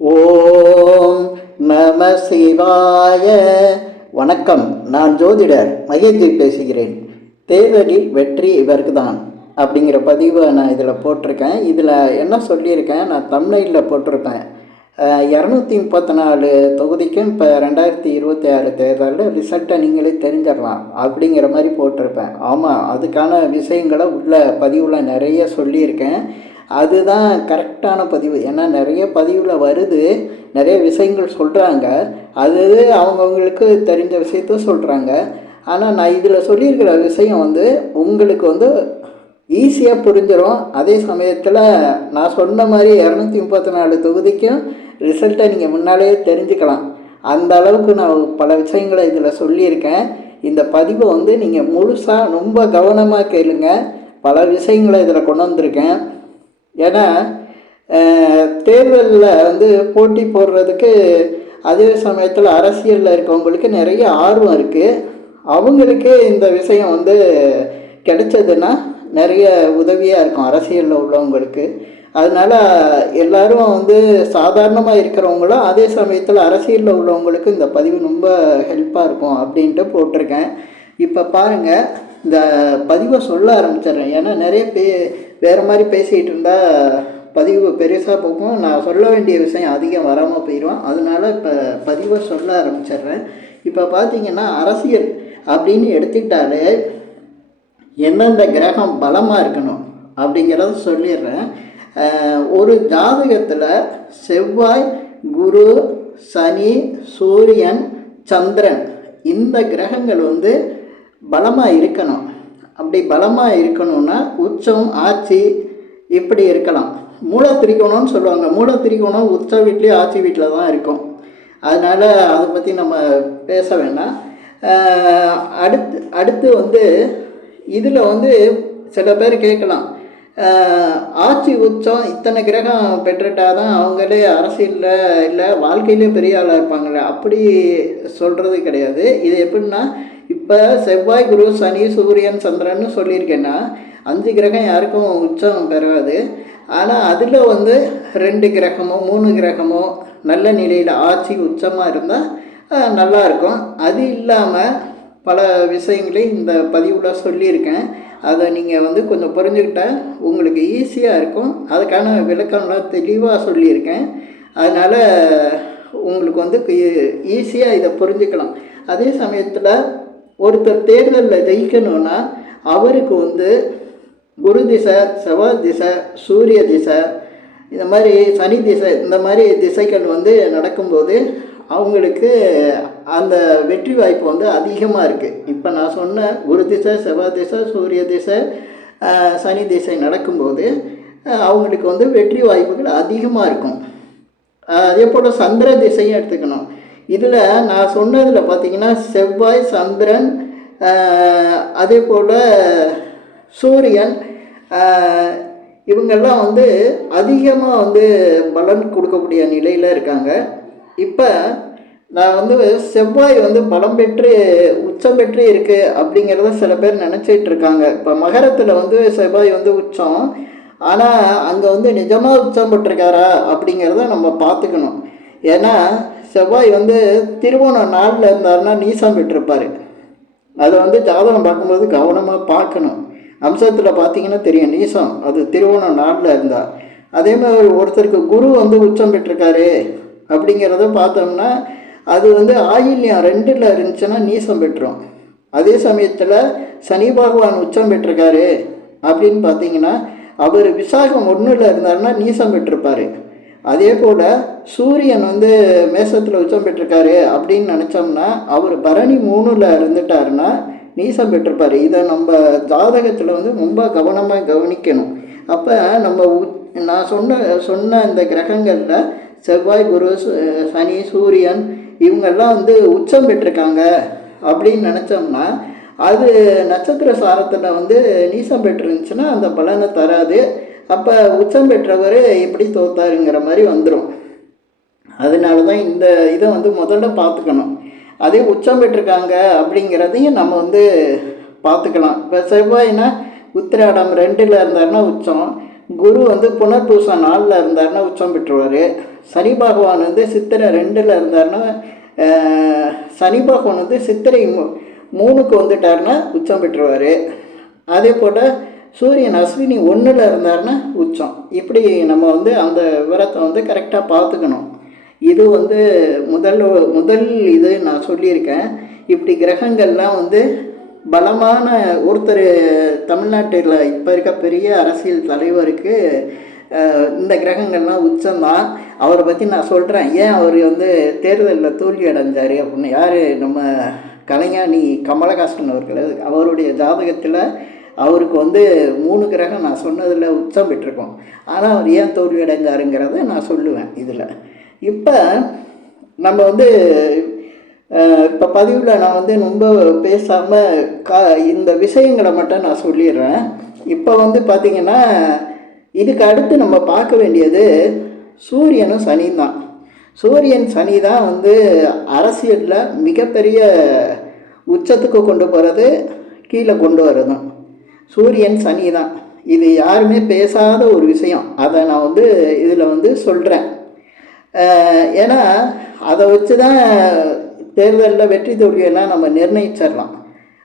ஓம் நம சிவாய. வணக்கம். நான் ஜோதிடர் மகேந்திரி பேசுகிறேன். தேர்தலில் வெற்றி இவருக்கு தான் அப்படிங்கிற பதிவை நான் இதில் போட்டிருக்கேன். இதில் என்ன சொல்லியிருக்கேன், நான் தம்ப்நெயிலில் போட்டிருப்பேன். 234 தொகுதிக்கும் இப்போ 2026 தேர்தலில் ரிசல்ட்டை நீங்களே தெரிஞ்சிடலாம் அப்படிங்கிற மாதிரி போட்டிருப்பேன். ஆமாம், அதுக்கான விஷயங்களை உள்ள பதிவில் நிறைய சொல்லியிருக்கேன். அதுதான் கரெக்டான பதிவு. ஏன்னா நிறைய பதிவில் வருது, நிறைய விஷயங்கள் சொல்கிறாங்க, அது அவங்கவுங்களுக்கு தெரிஞ்ச விஷயத்த சொல்கிறாங்க. ஆனால் நான் இதில் சொல்லியிருக்கிற விஷயம் உங்களுக்கு ஈஸியாக புரிஞ்சிடும். அதே சமயத்தில் நான் சொன்ன மாதிரி 234 தொகுதிக்கும் ரிசல்ட்டை நீங்கள் முன்னாலே தெரிஞ்சுக்கலாம். அந்த அளவுக்கு நான் பல விஷயங்களை இதில் சொல்லியிருக்கேன். இந்த பதிவை நீங்கள் முழுசாக ரொம்ப கவனமாக கேளுங்க. பல விஷயங்களை இதில் கொண்டு வந்திருக்கேன். ஏன்னா தேர்தலில் போட்டி போடுறதுக்கு அதே சமயத்தில் அரசியலில் இருக்கவங்களுக்கு நிறைய ஆர்வம் இருக்குது. அவங்களுக்கு இந்த விஷயம் கிடைச்சதுன்னா நிறைய உதவியாக இருக்கும் அரசியலில் உள்ளவங்களுக்கு. அதனால் எல்லோரும் சாதாரணமாக இருக்கிறவங்களும் அதே சமயத்தில் அரசியலில் உள்ளவங்களுக்கு இந்த பதிவு ரொம்ப ஹெல்ப்பாக இருக்கும் அப்படின்ட்டு போட்டிருக்கேன். இப்போ பாருங்கள், இந்த பதிவை சொல்ல ஆரம்பிச்சிடுறேன். ஏன்னா நிறைய வேறு மாதிரி பேசிகிட்டு இருந்தால் பதிவு பெருசாக போகும், நான் சொல்ல வேண்டிய விஷயம் அதிகம் வராமல் போயிடும். அதனால் இப்போ பதிவை சொல்ல ஆரம்பிச்சிடுறேன். இப்போ பார்த்திங்கன்னா, அரசியல் அப்படின்னு எடுத்துக்கிட்டாலே எந்தெந்த கிரகம் பலமாக இருக்கணும் அப்படிங்கிறத சொல்லிடுறேன். ஒரு ஜாதகத்தில் செவ்வாய், குரு, சனி, சூரியன், சந்திரன் இந்த கிரகங்கள் பலமாக இருக்கணும். அப்படி பலமாக இருக்கணும்னா உச்சம், ஆட்சி இப்படி இருக்கலாம். மூல திரிகோணம்னு சொல்லுவாங்க. மூல திரிகோணம் உச்ச வீட்லேயும் ஆட்சி வீட்டில் தான் இருக்கும். அதனால் அதை பற்றி நம்ம பேச வேண்டாம். அடுத்து இதில் சில பேர் கேட்கலாம், ஆட்சி உச்சம் இத்தனை கிரகம் பெற்றுட்டாதான் அவங்களே அரசியலில் இல்லை வாழ்க்கையிலே பெரிய ஆளாக இருப்பாங்களே, அப்படி சொல்கிறது கிடையாது. இது எப்படின்னா, இப்போ செவ்வாய், குரு, சனி, சூரியன், சந்திரன்னு சொல்லியிருக்கேன்னா 5 கிரகம் யாருக்கும் உச்சம் பெறாது. ஆனால் அதில் 2 கிரகமோ 3 கிரகமோ நல்ல நிலையில் ஆட்சி உச்சமாக இருந்தால் நல்லாயிருக்கும். அது இல்லாமல் பல விஷயங்களையும் இந்த பதிவில் சொல்லியிருக்கேன். அதை நீங்கள் கொஞ்சம் புரிஞ்சுக்கிட்டால் உங்களுக்கு ஈஸியாக இருக்கும். அதுக்கான விளக்கம்லாம் தெளிவாக சொல்லியிருக்கேன். அதனால் உங்களுக்கு ஈஸியாக இதை புரிஞ்சுக்கலாம். அதே சமயத்தில் ஒருத்தர் தேர்தலில் ஜெயிக்கணும்னா அவருக்கு குரு திசை, செவ்வாய் திசை, சூரிய திசை, இந்த மாதிரி சனி திசை, இந்த மாதிரி திசைகள் நடக்கும்போது அவங்களுக்கு அந்த வெற்றி வாய்ப்பு அதிகமாக இருக்குது. இப்போ நான் சொன்ன குரு திசை, செவ்வாய் திசை, சூரிய திசை, சனி திசை நடக்கும்போது அவங்களுக்கு வெற்றி வாய்ப்புகள் அதிகமாக இருக்கும். அதே போல் சந்திர திசையும் எடுத்துக்கணும். இதில் நான் சொன்னதில் பார்த்திங்கன்னா செவ்வாய், சந்திரன், அதே போல் சூரியன், இவங்கெல்லாம் அதிகமாக பலன் கொடுக்கக்கூடிய நிலையில் இருக்காங்க. இப்போ நான் செவ்வாய் பலம் பெற்று உச்சம் பெற்று இருக்குது அப்படிங்கிறத சில பேர் நினச்சிட்டு இருக்காங்க. இப்போ மகரத்தில் செவ்வாய் உச்சம், ஆனால் அங்கே நிஜமாக உச்சம் பெற்றிருக்காரா அப்படிங்கிறத நம்ம பார்த்துக்கணும். ஏன்னா செவ்வாய் திருவோண நாளில் இருந்தாருன்னா நீசம் பெற்றிருப்பார். அதை ஜாதகம் பார்க்கும்போது கவனமாக பார்க்கணும். அம்சத்தில் பார்த்தீங்கன்னா தெரியும் நீசம், அது திருவோண நாளில் இருந்தால். அதே மாதிரி ஒருத்தருக்கு குரு உச்சம் பெற்றிருக்காரு அப்படிங்கிறத பார்த்தோம்னா அது ஆயில்யம் 2ல் இருந்துச்சுன்னா நீசம் பெற்றுரும். அதே சமயத்தில் சனி பகவான் உச்சம் பெற்றிருக்காரு அப்படின்னு பார்த்தீங்கன்னா அவர் விசாகம் 1ல் இருந்தாருன்னா நீசம் பெற்றிருப்பார். அதே போல் சூரியன் மேசத்தில் உச்சம் பெற்றிருக்காரு அப்படின்னு நினச்சோம்னா அவர் பரணி 3ல் இருந்துட்டாருன்னா நீசம் பெற்றிருப்பார். இதை நம்ம ஜாதகத்தில் ரொம்ப கவனமாக கவனிக்கணும். அப்போ நான் சொன்ன இந்த கிரகங்களில் செவ்வாய், குரு, சனி, சூரியன் இவங்கெல்லாம் உச்சம் பெற்றிருக்காங்க அப்படின்னு நினச்சோம்னா அது நட்சத்திர சாரத்தில் நீசம் பெற்றிருந்துச்சுன்னா அந்த பலனை தராது. அப்போ உச்சம் பெற்றவர் எப்படி தோத்தாருங்கிற மாதிரி வந்துடும். அதனால தான் இந்த இதை முதல்ல பார்த்துக்கணும். அதே உச்சம் பெற்றிருக்காங்க அப்படிங்கிறதையும் நம்ம பார்த்துக்கலாம். இப்போ செவ்வாய்னா உத்திராடம் 2ல் இருந்தாருன்னா உச்சம், குரு புனர்பூசம் 4ல் இருந்தாருன்னா உச்சம் பெற்றுவார். சனி பகவான் வந்து சித்திரை 2ல் இருந்தாருன்னா, சனி பகவான் வந்து சித்திரை 3க்கு வந்துட்டாருன்னா உச்சம் பெற்றுவார். அதே போல் சூரியன் அஸ்வினி 1ல் இருந்தாருன்னா உச்சம். இப்படி நம்ம வந்து அந்த விவரத்தை வந்து கரெக்டாக பார்த்துக்கணும். இது வந்து முதல் இது நான் சொல்லியிருக்கேன். இப்படி கிரகங்கள்லாம் வந்து பலமான ஒருத்தர் தமிழ்நாட்டில் இப்போ இருக்க பெரிய அரசியல் தலைவருக்கு இந்த கிரகங்கள்லாம் உச்சம்தான். அவரை பற்றி நான் சொல்கிறேன். ஏன் அவர் வந்து தேர்தலில் தோல்வி அடைஞ்சார் அப்படின்னு. யார்? நம்ம கலைஞானி கமலஹாசன் அவர்கள். அவருடைய ஜாதகத்தில் அவருக்கு வந்து 3 கிரகம் நான் சொன்னதில் உச்சம் பெற்றிருக்கோம். ஆனால் அவர் ஏன் தோல்வி அடைஞ்சாருங்கிறத நான் சொல்லுவேன் இதில். இப்போ நம்ம வந்து இப்போ பதிவில் நான் வந்து ரொம்ப பேசாமல் இந்த விஷயங்களை மட்டும் நான் சொல்லிடுறேன். இப்போ வந்து பார்த்திங்கன்னா இதுக்கு அடுத்து நம்ம பார்க்க வேண்டியது சூரியனும் சனி தான். சூரியன் சனி தான் வந்து அரசியலில் மிகப்பெரிய உச்சத்துக்கு கொண்டு போகிறது, கீழே கொண்டு வர்றதும் சூரியன் சனி தான். இது யாருமே பேசாத ஒரு விஷயம். அதை நான் வந்து இதில் வந்து சொல்கிறேன். ஏன்னா அதை வச்சு தான் தேர்தலில் வெற்றி தோல்வியெல்லாம் நம்ம நிர்ணயிச்சிடலாம்.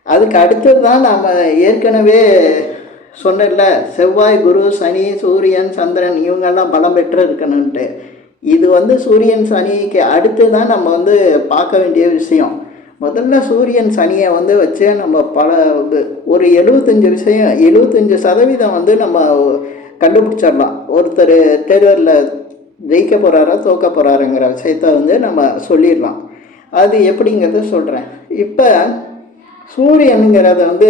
அதுக்கு அடுத்தது தான் நாம் ஏற்கனவே சொன்னல, செவ்வாய், குரு, சனி, சூரியன், சந்திரன் இவங்கெல்லாம் பலம் பெற்று இருக்கணுன்ட்டு. இது வந்து சூரியன் சனிக்கு அடுத்து தான் நம்ம வந்து பார்க்க வேண்டிய விஷயம். முதல்ல சூரியன் சனியை வந்து வச்சு நம்ம ஒரு 75% வந்து நம்ம கண்டுபிடிச்சிடலாம். ஒருத்தர் தேர்தலில் ஜெயிக்க போகிறாரா தோக்க போகிறாருங்கிற விஷயத்த வந்து நம்ம சொல்லிடலாம். அது எப்படிங்கிறத சொல்கிறேன். இப்போ சூரியனுங்கிறத வந்து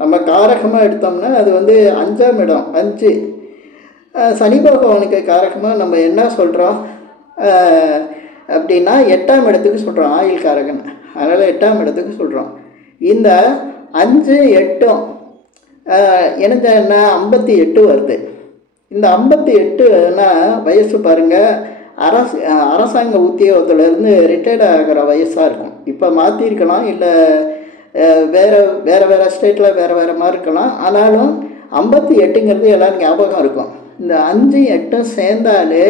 நம்ம காரகமாக எடுத்தோம்னா அது வந்து 5ஆம் இடம். 5 சனி பகவானுக்கு காரகமாக நம்ம என்ன சொல்கிறோம் அப்படின்னா 8ஆம் இடத்துக்கு சொல்கிறோம், ஆயுள் காரகன். அதனால் 8ஆம் இடத்துக்கு சொல்கிறோம். இந்த 5, 8 எனக்கு என்ன 58 வருது. இந்த 58னா வயசு பாருங்கள், அரசாங்க உத்தியோகத்திலேருந்து ரிட்டையர்ட் ஆகிற வயசாக இருக்கும். இப்போ மாற்றிருக்கலாம், இல்லை வேறு ஸ்டேட்டில் வேறு மாதிரி இருக்கலாம். ஆனாலும் 58ங்கிறது எல்லோரும் ஞாபகம் இருக்கும். இந்த 5, 8 சேர்ந்தாலே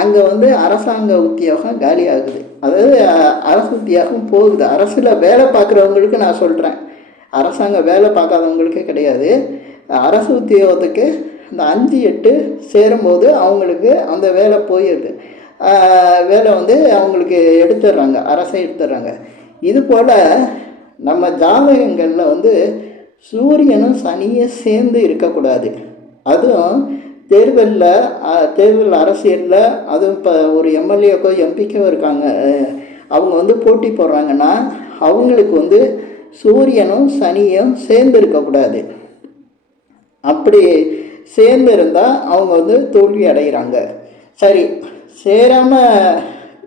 அங்கே வந்து அரசாங்க உத்தியோகம் காலி ஆகுது. அதாவது அரசு உத்தியோகம் போகுது. அரசில் வேலை பார்க்குறவங்களுக்கு நான் சொல்கிறேன், அரசாங்க வேலை பார்க்காதவங்களுக்கு கிடையாது. அரசு உத்தியோகத்துக்கு இந்த 5, 8 சேரும்போது அவங்களுக்கு அந்த வேலை போயிடுது. வேலை வந்து அவங்களுக்கு எடுத்துடுறாங்க, அரசை எடுத்துடுறாங்க. இது போல் நம்ம ஜாதகங்களில் வந்து சூரியனும் சனியும் சேர்ந்து இருக்கக்கூடாது. அதுவும் தேர்தல் அரசியலில், அதுவும் இப்போ ஒரு எம்எல்ஏக்கோ எம்பிக்கோ இருக்காங்க, அவங்க வந்து போட்டி போடுறாங்கன்னா அவங்களுக்கு வந்து சூரியனும் சனியும் சேர்ந்து இருக்கக்கூடாது. அப்படி சேர்ந்து இருந்தால் அவங்க வந்து தோல்வி அடைகிறாங்க. சரி, சேராமல்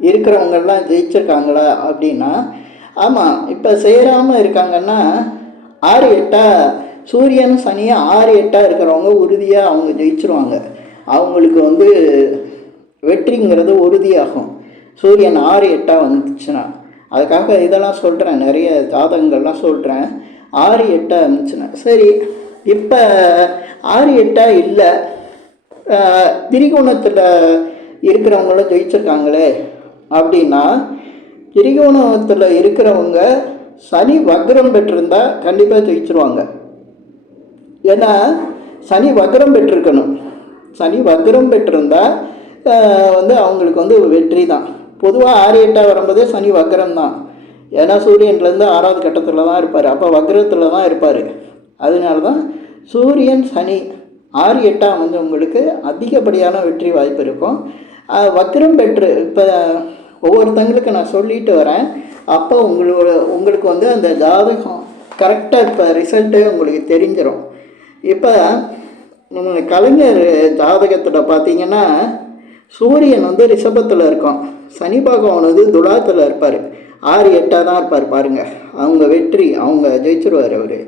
இருக்கிறவங்கெல்லாம் ஜெயிச்சிருக்காங்களா அப்படின்னா, ஆமாம். இப்போ சேராமல் இருக்காங்கன்னா 6, 8 சூரியன் சனியாக 6, 8 இருக்கிறவங்க உறுதியாக அவங்க ஜெயிச்சிருவாங்க. அவங்களுக்கு வந்து வெற்றிங்கிறது உறுதியாகும் சூரியன் 6, 8 வந்துச்சுன்னா. அதுக்காக இதெல்லாம் சொல்கிறேன், நிறைய ஜாதகங்கள்லாம் சொல்கிறேன். 6, 8 இருந்துச்சுன்னா சரி. இப்போ 6, 8 இல்லை, திரிகோணத்தில் இருக்கிறவங்களும் ஜெயிச்சிருக்காங்களே அப்படின்னா, திரிகோணத்தில் இருக்கிறவங்க சனி வக்ரம் பெற்றிருந்தால் கண்டிப்பாக ஜெயிச்சிருவாங்க. ஏன்னா சனி வக்ரம் பெற்றிருக்கணும். சனி வக்ரம் பெற்றிருந்தால் வந்து அவங்களுக்கு வந்து வெற்றி தான். பொதுவாக 6, 8 வரும்போதே சனி வக்ரம் தான். ஏன்னா சூரியன்லேருந்து 6வது கட்டத்தில் தான் இருப்பார், அப்போ வக்ரத்தில் தான் இருப்பார். அதனால தான் சூரியன் சனி 6, 8 அமைஞ்சவங்களுக்கு அதிகப்படியான வெற்றி வாய்ப்பு இருக்கும். வக்ரம் பெற்று இப்போ ஒவ்வொருத்தங்களுக்கு நான் சொல்லிட்டு வரேன். அப்போ உங்களுக்கு வந்து அந்த ஜாதகம் கரெக்டாக இப்போ ரிசல்ட்டே உங்களுக்கு தெரிஞ்சிடும். இப்போ நம்ம கலைஞர் ஜாதகத்தில் பார்த்தீங்கன்னா சூரியன் வந்து ரிஷபத்தில் இருக்கும், சனி பகவான் வந்து துலாத்தில் இருப்பார். 6, 8 தான் இருப்பார் பாருங்கள். அவங்க வெற்றி, அவங்க ஜெயிச்சிருவார் அவர்.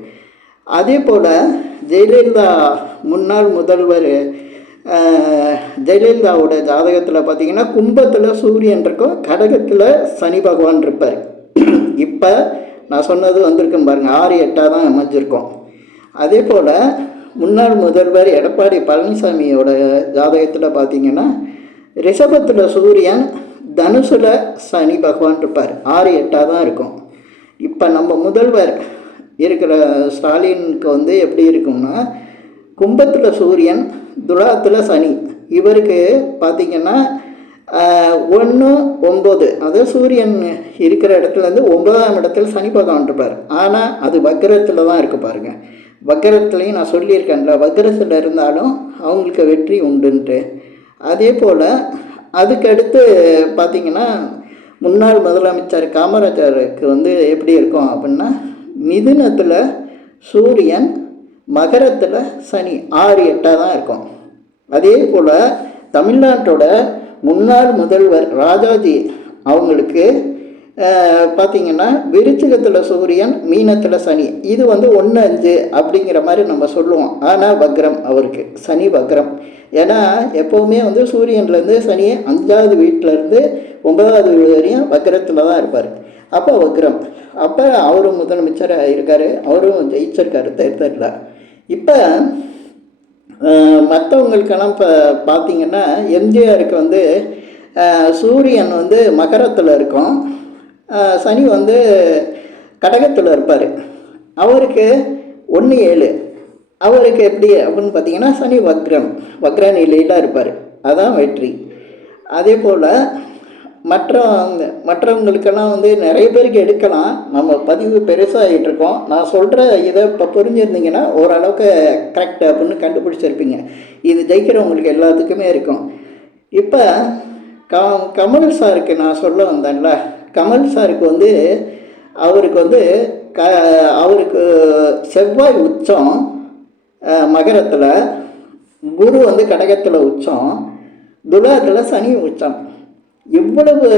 அதே போல் ஜெயலலிதா, முன்னாள் முதல்வர் ஜெயலலிதாவோட ஜாதகத்தில் பார்த்திங்கன்னா கும்பத்தில் சூரியன் இருக்கும், கடகத்தில் சனி பகவான் இருப்பார். இப்போ நான் சொன்னது வந்திருக்கும் பாருங்கள், 6, 8 தான் அமைஞ்சிருக்கோம். அதே போல் முன்னாள் முதல்வர் எடப்பாடி பழனிசாமியோட ஜாதகத்தில் பார்த்திங்கன்னா ரிஷபத்தில் சூரியன், தனுசுல சனி பகவான் இருப்பார். 6-8 தான் இருக்கும். இப்போ நம்ம முதல்வர் இருக்கிற ஸ்டாலினுக்கு வந்து எப்படி இருக்கும்னா, கும்பத்தில் சூரியன், துலாத்தில் சனி. இவருக்கு பார்த்திங்கன்னா 1-9, அதாவது சூரியன் இருக்கிற இடத்துலேருந்து 9ஆம் இடத்துல சனி பகவான் இருப்பார். ஆனால் அது வக்கரத்தில் தான் இருக்குது பாருங்கள். வக்கரத்துலேயும் நான் சொல்லியிருக்கேன்ல, வக்கரத்தில் இருந்தாலும் அவங்களுக்கு வெற்றி உண்டுன்ட்டு. அதே போல் அதுக்கடுத்து பார்த்திங்கன்னா முன்னாள் முதலமைச்சர் காமராஜருக்கு வந்து எப்படி இருக்கும் அப்படின்னா, மிதுனத்தில் சூரியன், மகரத்தில் சனி. 6-8 தான் இருக்கும். அதே போல் தமிழ்நாட்டோட முன்னாள் முதல்வர் ராஜாஜி அவங்களுக்கு பார்த்திங்கன்னா விருச்சிகத்தில் சூரியன், மீனத்தில் சனி. இது வந்து 1-5 அப்படிங்கிற மாதிரி நம்ம சொல்லுவோம். ஆனால் வக்ரம், அவருக்கு சனி வக்ரம். ஏன்னா எப்போவுமே வந்து சூரியன்லேருந்து சனி 5ஆவது வீட்டிலேருந்து 9ஆவது வீடு வரையும் வக்ரத்தில் தான் இருப்பார். அப்போ வக்ரம். அப்போ அவரும் முதலமைச்சராக இருக்கார், அவரும் ஜெயிச்சிருக்காரு தேர்தலில். இப்போ மற்றவங்களுக்கெல்லாம் இப்போ பார்த்திங்கன்னா எம்ஜிஆருக்கு வந்து சூரியன் வந்து மகரத்தில் இருக்கும், சனி வந்து கடகத்தில் இருப்பார். அவருக்கு 1-7. அவருக்கு எப்படி அப்படின்னு பார்த்தீங்கன்னா சனி வக்ர நிலையில் இருப்பார். அதான் வெற்றி. அதே போல் மற்றவங்களுக்கெல்லாம் வந்து நிறைய பேருக்கு எடுக்கலாம். நம்ம பதிவு பெருசாகிட்டு இருக்கோம். நான் சொல்கிற இதை இப்போ புரிஞ்சுருந்தீங்கன்னா ஓரளவுக்கு கரெக்ட் அப்படின்னு கண்டுபிடிச்சிருப்பீங்க. இது ஜெயிக்கிறவங்களுக்கு எல்லாத்துக்குமே இருக்கும். இப்போ கமல் சாருக்கு நான் சொல்ல வந்தேன்ல, கமல் சாருக்கு வந்து அவருக்கு வந்து அவருக்கு செவ்வாய் உச்சம் மகரத்தில், குரு வந்து கடகத்தில் உச்சம், துலாத்தில் சனி உச்சம். இவ்வளவு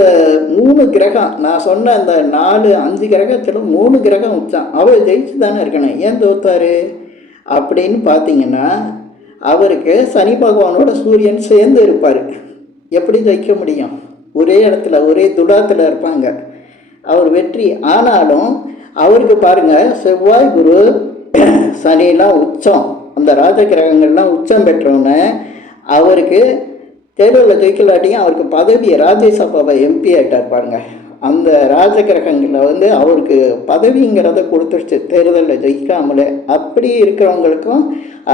3 கிரகம், நான் சொன்ன அந்த 4-5 கிரகத்தில் 3 கிரகம் உச்சம். அவர் ஜெயிச்சு தானே இருக்கணும். ஏன் தோத்தார் அப்படின்னு பார்த்தீங்கன்னா, அவருக்கு சனி பகவானோட சூரியன் சேர்ந்து இருப்பார். எப்படி ஜெயிக்க முடியும்? ஒரே இடத்துல ஒரே துலாத்தில் இருப்பாங்க. அவர் வெற்றி. ஆனாலும் அவருக்கு பாருங்கள், செவ்வாய் குரு சனிலாம் உச்சம், அந்த ராஜ கிரகங்கள்லாம் உச்சம் பெற்றோன்னே அவருக்கு தேர்தலில் ஜெயிக்கலாட்டியும் அவருக்கு பதவியை, ராஜ்யசபாவை எம்பி ஆகிட்டார் பாருங்க. அந்த ராஜ கிரகங்களில் வந்து அவருக்கு பதவிங்கிறத கொடுத்துருச்சு தேர்தலில் ஜெயிக்காமலே. அப்படி இருக்கிறவங்களுக்கும்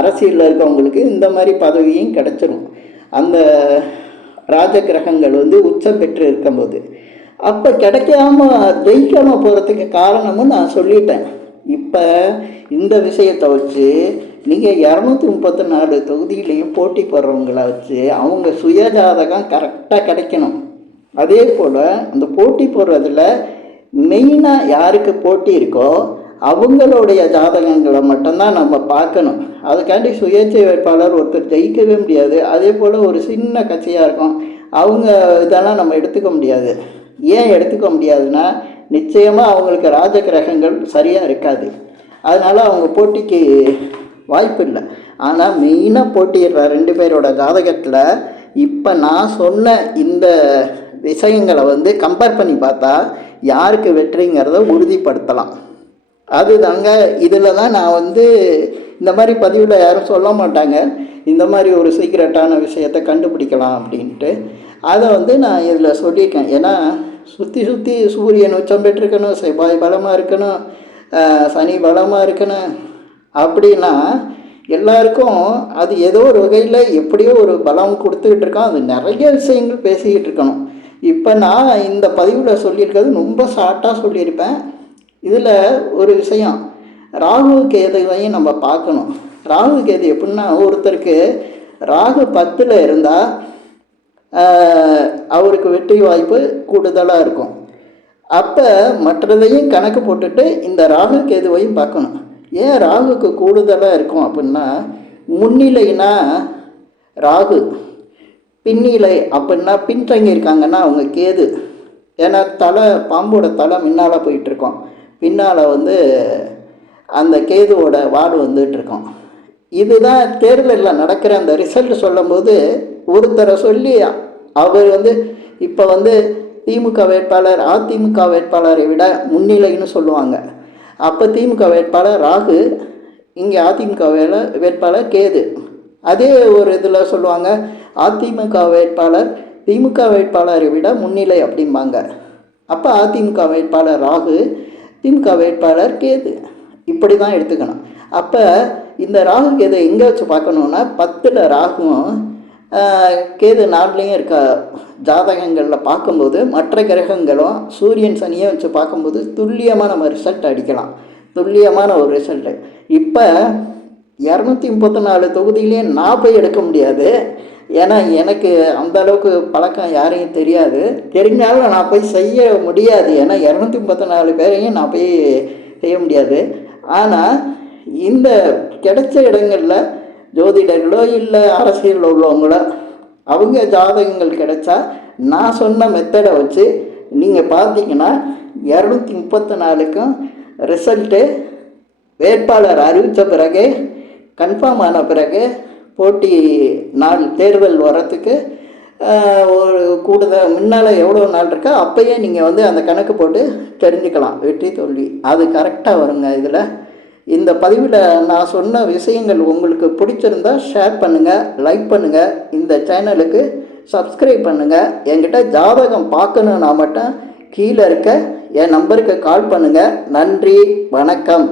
அரசியலில் இருக்கிறவங்களுக்கு இந்த மாதிரி பதவியும் கிடச்சிரும் அந்த ராஜ கிரகங்கள் வந்து உச்சம் பெற்று இருக்கும்போது. அப்போ ஜெயிக்காமல் போகிறதுக்கு காரணமும் நான் சொல்லிட்டேன். இப்போ இந்த விஷயத்தை வச்சு நீங்கள் 234 தொகுதியிலையும் போட்டி போடுறவங்கள வச்சு அவங்க சுயஜாதகம் கரெக்டாக கிடைக்கணும். அதே போல் அந்த போட்டி போடுறதில் மெயினாக யாருக்கு போட்டி இருக்கோ அவங்களுடைய ஜாதகங்களை மட்டும்தான் நம்ம பார்க்கணும். அதுக்காண்டி சுயேட்சை வேட்பாளர் ஒருத்தர் ஜெயிக்கவே முடியாது. அதே போல் ஒரு சின்ன கட்சியாக இருக்கும், அவங்க இதெல்லாம் நம்ம எடுத்துக்க முடியாது. ஏன் எடுத்துக்க முடியாதுன்னா, நிச்சயமாக அவங்களுக்கு ராஜ கிரகங்கள் சரியாக இருக்காது. அதனால் அவங்க போட்டிக்கு வாய்ப்பு இல்லை. ஆனால் மெயினாக போட்டிடுற 2 பேரோட ஜாதகத்தில் இப்போ நான் சொன்ன இந்த விஷயங்களை வந்து கம்பேர் பண்ணி பார்த்தா யாருக்கு வெற்றிங்கிறத உறுதிப்படுத்தலாம். அது தாங்க. இதில் தான் நான் வந்து இந்த மாதிரி பதிவில் யாரும் சொல்ல மாட்டாங்க, இந்த மாதிரி ஒரு சீக்ரெட்டான விஷயத்தை கண்டுபிடிக்கலாம் அப்படின்ட்டு. அதை வந்து நான் இதில் சொல்லியிருக்கேன். ஏன்னா சுற்றி சூரியன் உச்சம் பெற்றிருக்கணும், செவ்வாய் பலமாக இருக்கணும், சனி பலமாக இருக்கணும். அப்படின்னா எல்லாருக்கும் அது ஏதோ ஒரு வகையில் எப்படியோ ஒரு பலம் கொடுத்துக்கிட்டு இருக்கோம். அது நிறைய விஷயங்கள் பேசிக்கிட்டு இருக்கணும். இப்போ நான் இந்த பதிவில் சொல்லியிருக்கிறது ரொம்ப ஷார்ட்டாக சொல்லியிருப்பேன். இதில் ஒரு விஷயம், ராகு கேதுவையும் நம்ம பார்க்கணும். ராகு கேது எப்படின்னா, ஒருத்தருக்கு ராகு 10ல் இருந்தால் அவருக்கு வெற்றி வாய்ப்பு கூடுதலாக இருக்கும். அப்போ மற்றதையும் கணக்கு போட்டுட்டு இந்த ராகு கேதுவையும் பார்க்கணும். ஏன் ராகுக்கு கூடுதலாக இருக்கும் அப்படின்னா, முன்னிலைனா ராகு, பின்னிலை அப்படின்னா பின்தங்கி இருக்காங்கன்னா அவங்க கேது. ஏன்னா பாம்போட தலை முன்னால் போயிட்டுருக்கோம், பின்னால் வந்து அந்த கேதுவோட வாடு வந்துட்டுருக்கோம். இதுதான் தேர்தலில் நடக்கிற அந்த ரிசல்ட் சொல்லும்போது ஒருத்தரை சொல்லி அவர் வந்து இப்போ வந்து திமுக வேட்பாளர் அதிமுக வேட்பாளரை விட முன்னிலைன்னு சொல்லுவாங்க. அப்போ திமுக வேட்பாளர் ராகு, இங்கே அதிமுக வேட்பாளர் கேது. அதே ஒரு இதில் சொல்லுவாங்க அதிமுக வேட்பாளர் திமுக வேட்பாளரை விட முன்னிலை அப்படிம்பாங்க. அப்போ அதிமுக வேட்பாளர் ராகு, திமுக வேட்பாளர் கேது, இப்படி தான் எடுத்துக்கணும். அப்போ இந்த ராகு கேது எங்கே வச்சு பார்க்கணுன்னா 10ல் ராகுவும் கேது 4லையும் இருக்க ஜாதகங்களில் பார்க்கும்போது மற்ற கிரகங்களும் சூரியன் சனியை வச்சு பார்க்கும்போது துல்லியமாக நம்ம ரிசல்ட் அடிக்கலாம். துல்லியமான ஒரு ரிசல்ட்டு. இப்போ 234 தொகுதியிலையும் நான் போய் எடுக்க முடியாது. ஏன்னா எனக்கு அந்த அளவுக்கு பழக்கம் யாரையும் தெரியாது. தெரிஞ்சாலும் நான் போய் செய்ய முடியாது. ஏன்னா 234 பேரையும் நான் போய் செய்ய முடியாது. ஆனால் இந்த கிடைச்ச இடங்களில் ஜோதிடர்களோ இல்லை அரசியலில் உள்ளவங்களோ அவங்க ஜாதகங்கள் கிடைச்சா நான் சொன்ன மெத்தடை வச்சு நீங்கள் பார்த்தீங்கன்னா 234க்கும் ரிசல்ட்டு வேட்பாளர் அறிவித்த பிறகு கன்ஃபார்ம் ஆன பிறகு போட்டி நாள் தேர்தல் வரத்துக்கு ஒரு கூடுதல் முன்னால் எவ்வளோ நாள் இருக்கோ அப்போயே நீங்கள் வந்து அந்த கணக்கு போட்டு தெரிஞ்சுக்கலாம் வெற்றி தோல்வி. அது கரெக்டாக வருங்க. இதில் இந்த பதிவில் நான் சொன்ன விஷயங்கள் உங்களுக்கு பிடிச்சிருந்தால் ஷேர் பண்ணுங்கள், லைக் பண்ணுங்கள், இந்த சேனலுக்கு சப்ஸ்கிரைப் பண்ணுங்கள். என்கிட்ட ஜாதகம் பார்க்கணுன்னா மட்டும் கீழே இருக்க என் நம்பருக்கு கால் பண்ணுங்கள். நன்றி, வணக்கம்.